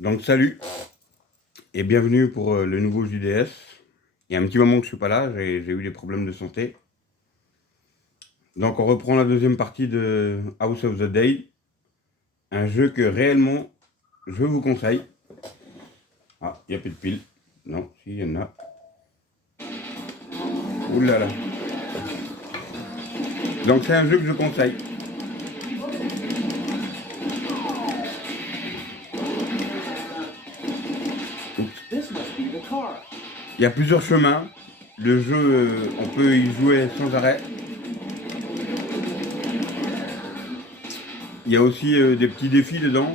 Donc salut et bienvenue pour le nouveau JDS. Il y a un petit moment que je suis pas là, j'ai eu des problèmes de santé. Donc on reprend la deuxième partie de House of the Dead, un jeu que réellement je vous conseille. Ah, il n'y a plus de piles. Non, si, il y en a. Ouh là là. Donc c'est un jeu que je conseille. Il y a plusieurs chemins. Le jeu, on peut y jouer sans arrêt. Il y a aussi des petits défis dedans,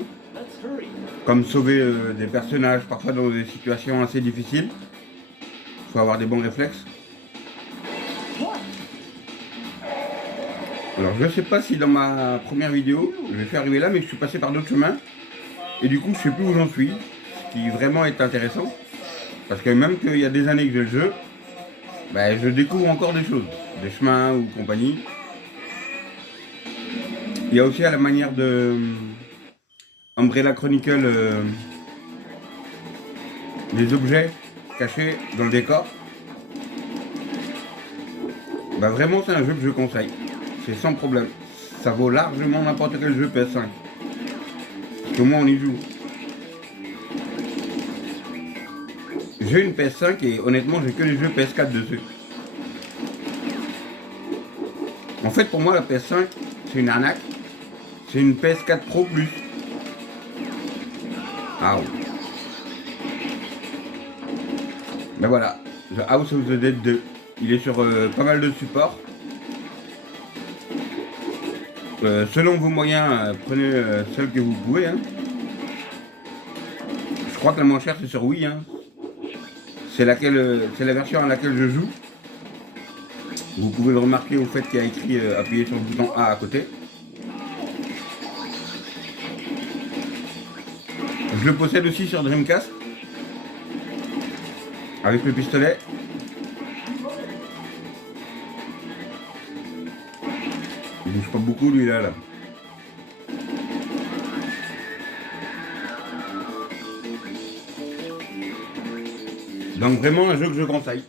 comme sauver des personnages, parfois dans des situations assez difficiles. Il faut avoir des bons réflexes. Alors je sais pas si dans ma première vidéo, je suis arrivé là, mais je suis passé par d'autres chemins. Et du coup, je sais plus où j'en suis. Ce qui vraiment est intéressant. Parce que même qu'il y a des années que j'ai le jeu, ben, je découvre encore des choses. Des chemins ou compagnie. Il y a aussi à la manière de Umbrella Chronicle des objets cachés dans le décor. Ben, vraiment, c'est un jeu que je conseille. C'est sans problème. Ça vaut largement n'importe quel jeu PS5. Parce que moi, on y joue. J'ai une PS5 et honnêtement, j'ai que les jeux PS4 dessus. En fait, pour moi, la PS5, c'est une arnaque. C'est une PS4 Pro Plus. Ah oui. Ben voilà, The House of the Dead 2. Il est sur pas mal de supports. Selon vos moyens, prenez celle que vous pouvez. Hein. Je crois que la moins chère, c'est sur Wii. Hein. C'est la version à laquelle je joue. Vous pouvez le remarquer au fait qu'il y a écrit appuyez sur le bouton A à côté. Je le possède aussi sur Dreamcast. Avec le pistolet. Il bouge pas beaucoup lui là. Donc vraiment un jeu que je conseille.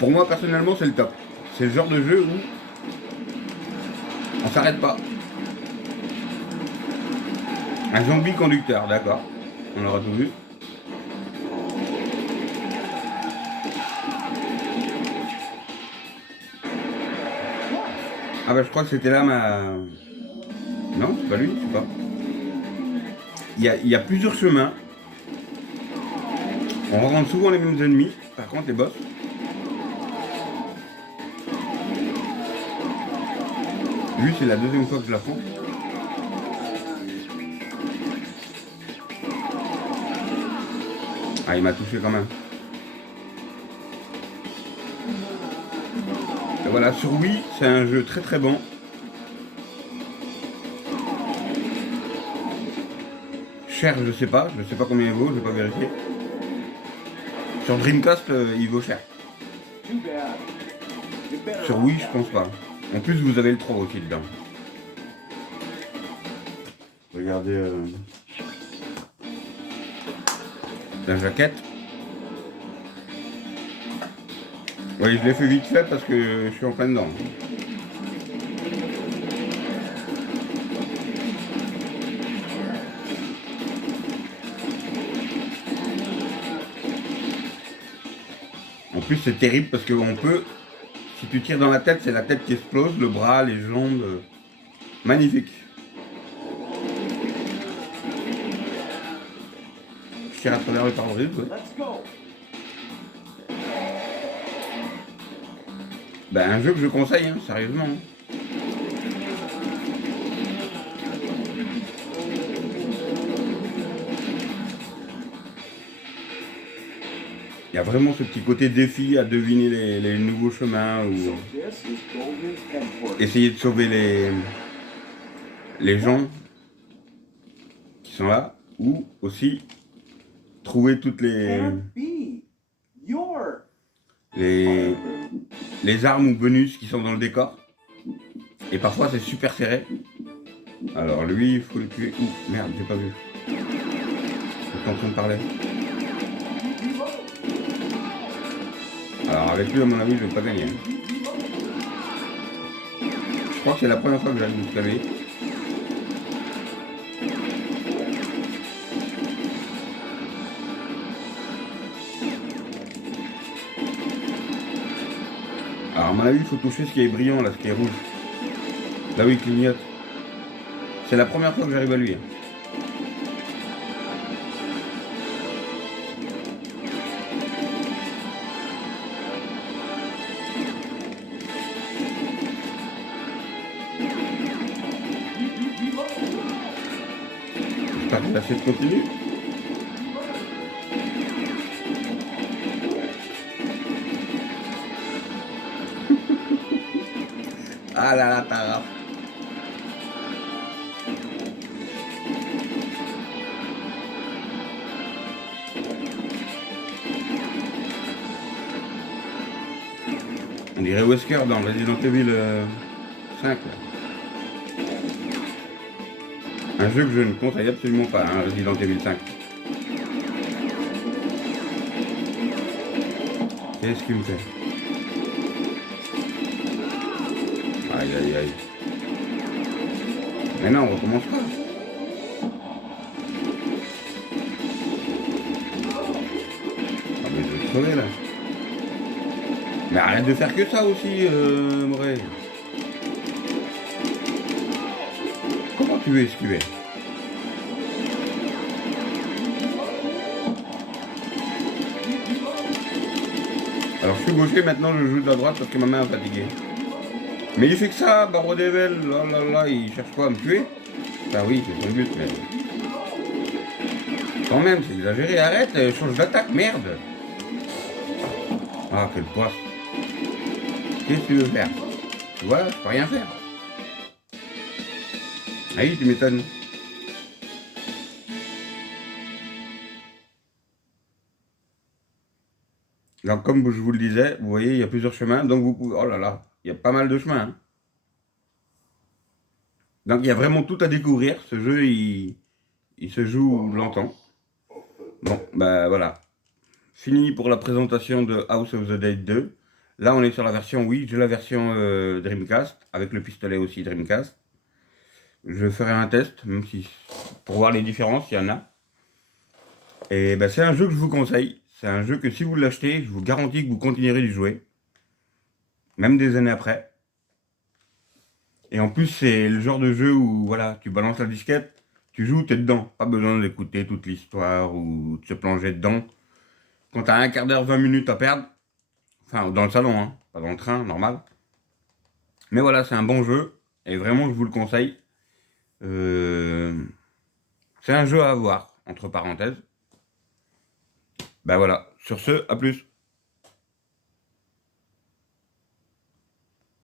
Pour moi personnellement c'est le top. C'est le genre de jeu où on s'arrête pas. Un zombie conducteur, d'accord. On aura tout vu. Ah bah je crois que c'était là ma... Non, c'est pas lui, je sais pas. Il y a plusieurs chemins. On rencontre souvent les mêmes ennemis, par contre les boss. Lui c'est la deuxième fois que je l'affronte. Ah il m'a touché quand même. Et voilà, sur Wii, c'est un jeu très très bon. Cher, je sais pas combien il vaut, je vais pas vérifier. Sur Dreamcast, il vaut cher. Sur Wii, je pense pas. En plus, vous avez le 3 aussi dedans. Regardez la jaquette. Oui, je l'ai fait vite fait parce que je suis en plein dedans. En plus, c'est terrible parce qu'on peut, si tu tires dans la tête, c'est la tête qui explose, le bras, les jambes. Magnifique. Je tire à travers le pare-brise. Ouais. Ben, un jeu que je conseille, hein, sérieusement. Il y a vraiment ce petit côté défi à deviner les nouveaux chemins ou essayer de sauver les gens qui sont là ou aussi trouver toutes les armes ou bonus qui sont dans le décor. Et parfois c'est super serré. Alors lui, il faut le tuer. Ouh, merde, j'ai pas vu. J'étais en train de parler. Alors avec lui, à mon avis, je vais pas gagner. Je crois que c'est la première fois que j'arrive à escalader. Alors à mon avis, il faut toucher ce qui est brillant, là, ce qui est rouge. Là où il clignote. C'est la première fois que j'arrive à lui. J'espère que la cette continue. Ah là là, Tara. On dirait Wesker dans Resident Evil 5. Là. Un jeu que je ne conseille absolument pas, hein, Resident Evil 5. Qu'est-ce qu'il me fait? Aïe aïe aïe. Mais non, on recommence pas. Ah mais je vais te sauver là. Mais arrête de faire que ça aussi, Morey. Comment tu veux esquiver? Alors je suis gaucher, maintenant je joue de la droite parce que ma main est fatiguée. Mais il fait que ça, Barreau d'Evel, là là là, il cherche quoi à me tuer? Bah oui, c'est son but, mais... Quand même, c'est exagéré, arrête, change d'attaque, merde. Ah, quelle poisse. Qu'est-ce que tu veux faire? Tu vois, je peux rien faire. Ah oui, tu m'étonnes. Donc, comme je vous le disais, vous voyez, il y a plusieurs chemins, donc vous pouvez... Oh là là, il y a pas mal de chemins. Hein. Donc, il y a vraiment tout à découvrir. Ce jeu, il se joue longtemps. Bon, bah voilà. Fini pour la présentation de House of the Dead 2. Là, on est sur la version, oui, j'ai la version Dreamcast, avec le pistolet aussi Dreamcast. Je ferai un test, même si pour voir les différences, il y en a. Et ben, c'est un jeu que je vous conseille. C'est un jeu que si vous l'achetez, je vous garantis que vous continuerez d'y jouer. Même des années après. Et en plus, c'est le genre de jeu où voilà, tu balances la disquette, tu joues, t'es dedans. Pas besoin d'écouter toute l'histoire ou de se plonger dedans. Quand t'as un quart d'heure, 20 minutes à perdre, enfin dans le salon, hein, pas dans le train, normal. Mais voilà, c'est un bon jeu. Et vraiment, je vous le conseille. C'est un jeu à avoir, entre parenthèses. Ben voilà, sur ce, à plus.